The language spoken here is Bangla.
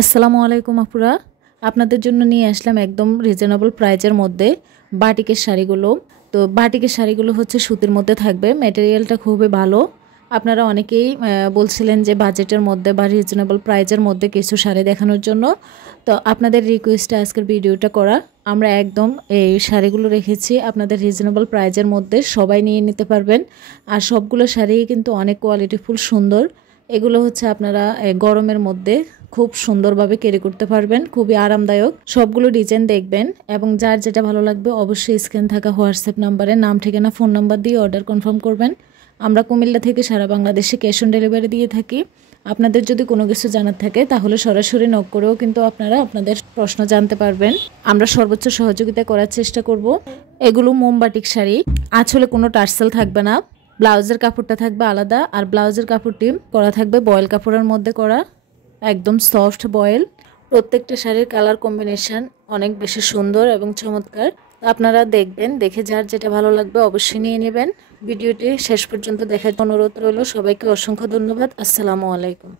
আসসালামু আলাইকুম আপুরা, আপনাদের জন্য নিয়ে আসলাম একদম রিজনেবল প্রাইজের মধ্যে বাটিকের শাড়িগুলো। তো বাটিকের শাড়িগুলো হচ্ছে সুতির মধ্যে থাকবে, ম্যাটেরিয়ালটা খুবই ভালো। আপনারা অনেকেই বলছিলেন যে বাজেটের মধ্যে বা রিজনেবল প্রাইজের মধ্যে কিছু শাড়ি দেখানোর জন্য। তো আপনাদের রিকোয়েস্টে আজকের ভিডিওটা করা। আমরা একদম এই শাড়িগুলো রেখেছি আপনাদের রিজনেবল প্রাইজের মধ্যে, সবাই নিয়ে নিতে পারবেন। আর সবগুলো শাড়িই কিন্তু অনেক কোয়ালিটিফুল, সুন্দর। এগুলো হচ্ছে আপনারা গরমের মধ্যে খুব সুন্দরভাবে ক্যারি করতে পারবেন, খুবই আরামদায়ক। সবগুলো ডিজাইন দেখবেন এবং যার যেটা ভালো লাগবে অবশ্যই স্ক্রিন থাকা হোয়াটসঅ্যাপ নাম্বারে নাম, ঠিকানা, ফোন নাম্বার দিয়ে অর্ডার কনফার্ম করবেন। আমরা কুমিল্লা থেকে সারা বাংলাদেশে ক্যাশ অন ডেলিভারি দিয়ে থাকি। আপনাদের যদি কোনো কিছু জানার থাকে তাহলে সরাসরি নক করেও কিন্তু আপনারা আপনাদের প্রশ্ন জানতে পারবেন। আমরা সর্বোচ্চ সহযোগিতা করার চেষ্টা করব। এগুলো মোমবাটিক শাড়ি, আঁচলে কোনো টার্সেল থাকবে না। ব্লাউজের কাপড়টা থাকবে আলাদা, আর ব্লাউজের কাপড়টি করা থাকবে বয়েল কাপড়ের মধ্যে করা, একদম সফট বয়েল। প্রত্যেকটা শাড়ির কালার কম্বিনেশন অনেক বেশি সুন্দর এবং চমৎকার। আপনারা দেখবেন, দেখে যার যেটা ভালো লাগবে অবশ্যই নিয়ে নেবেন। ভিডিওটি শেষ পর্যন্ত দেখার অনুরোধ রইল। সবাইকে অসংখ্য ধন্যবাদ। আসসালামু আলাইকুম।